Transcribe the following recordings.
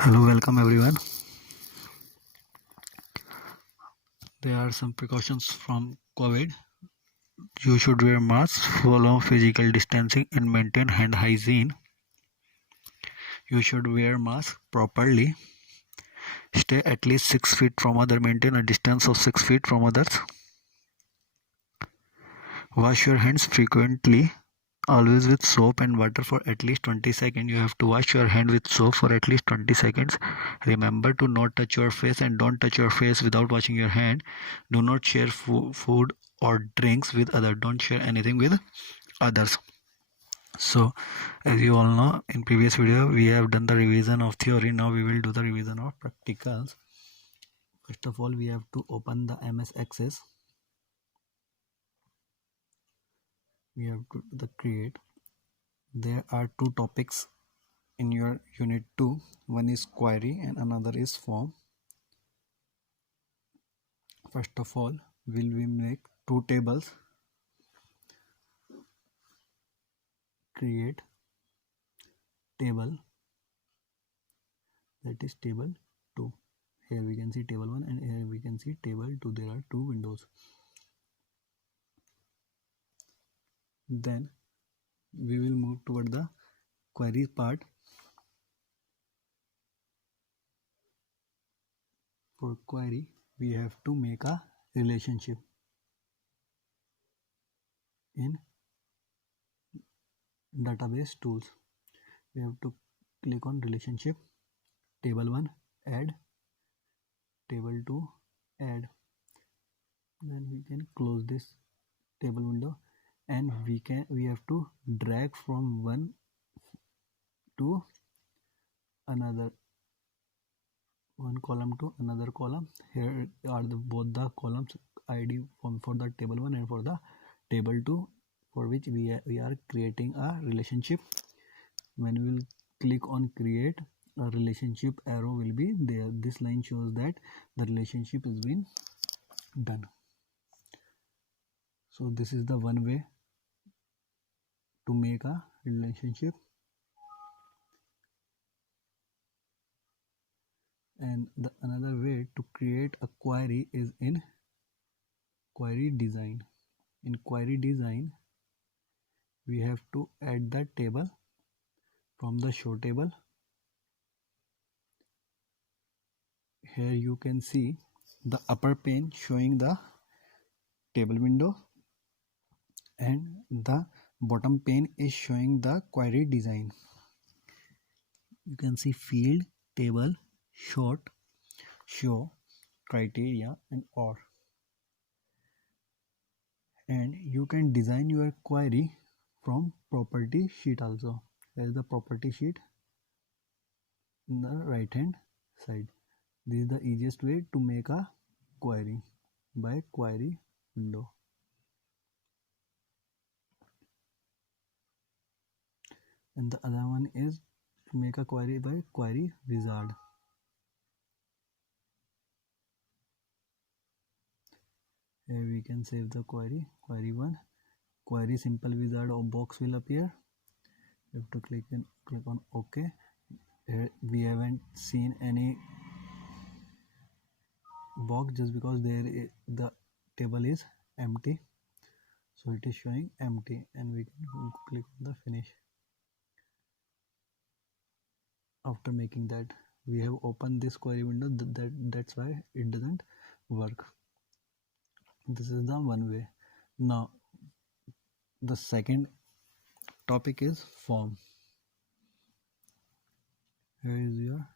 Hello, welcome everyone. There are some precautions from COVID. You should wear masks, follow physical distancing, and maintain hand hygiene. You should wear mask properly. Stay at least 6 feet from others. Maintain a distance of 6 feet from others. Wash your hands frequently, always with soap and water for at least 20 seconds. You have to wash your hand with soap for at least 20 seconds. Remember to not touch your face and don't touch your face without washing your hand. Do not share food or drinks with others. Don't share anything with others. So as you all know, in previous video we have done the revision of theory. Now we will do the revision of practicals. First of all, we have to open the MS Access. We have to do the create. There are two topics in your unit 2. One is query and another is form. First of all, will we make two tables. Create table, that is table 2. Here we can see table 1 and here we can see table 2. There are two windows. Then we will move toward the query part. For query, we have to make a relationship. In database tools, we have to click on relationship, table 1 add, table 2 add. Then we can close this table window and we have to drag from one to another, one column to another column. Here are both the columns ID for the table 1 and for the table 2, for which we are creating a relationship. When we will click on create, a relationship arrow will be there. This line shows that the relationship has been done. So this is the one way to make a relationship. And the another way to create a query is in query design. In query design, we have to add the table from the show table. Here you can see the upper pane showing the table window and the bottom pane is showing the query design. You can see field, table, short, show, criteria and or. And you can design your query from property sheet also. There is the property sheet in the right hand side. This is the easiest way to make a query by query window. And the other one is to make a query by query wizard. Here we can save the query 1. Query simple wizard or box will appear. You have to click on OK. Here we haven't seen any box just because the table is empty, so it is showing empty, and we can click on the finish. After making that, we have opened this query window. That's why it doesn't work. This is the one way. Now the second topic is form. Here is your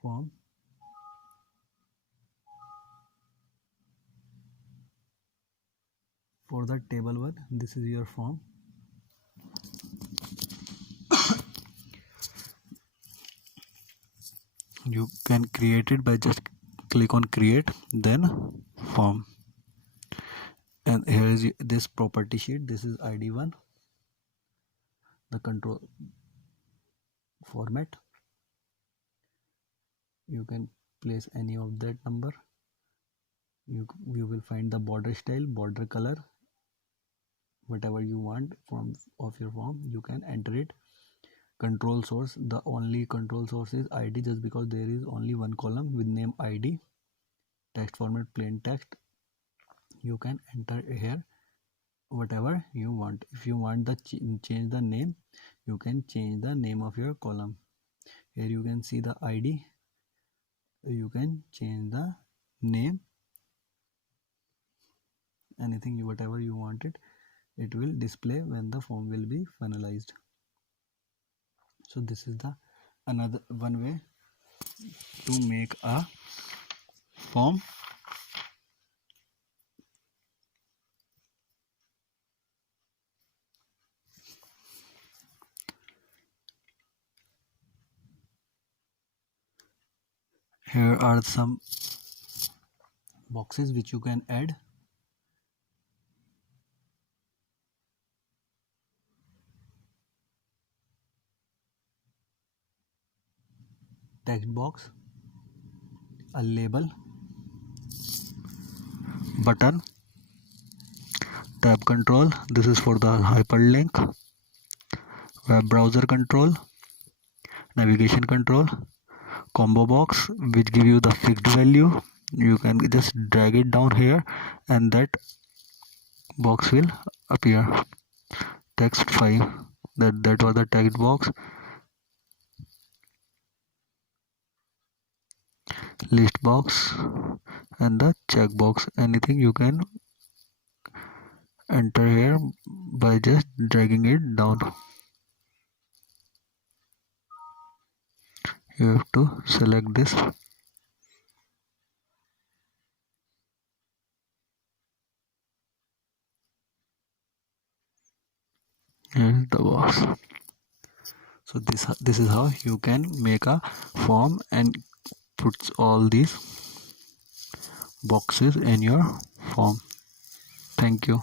form. For the table 1, this is your form. You can create it by just click on create, then form. And here is this property sheet. This is ID1, the control format. You can place any of that number. You will find the border style, border color, whatever you want of your form. You can enter it. control source. The only control source is id, just because there is only one column with name id. Text format plain text. You can enter here whatever you want. If you want the change the name, you can change the name of your column. Here you can see the id. You can change the name, anything, whatever you want it will display when the form will be finalized. So this is the another one way to make a form. Here are some boxes which you can add. Text box, a label, button, tab control, this is for the hyperlink, web browser control, navigation control, combo box which give you the fixed value. You can just drag it down here and that box will appear. Text 5, that was the text box. List box and the checkbox. Anything you can enter here by just dragging it down. You have to select this. And the box. So this is how you can make a form and puts all these boxes in your form. Thank you.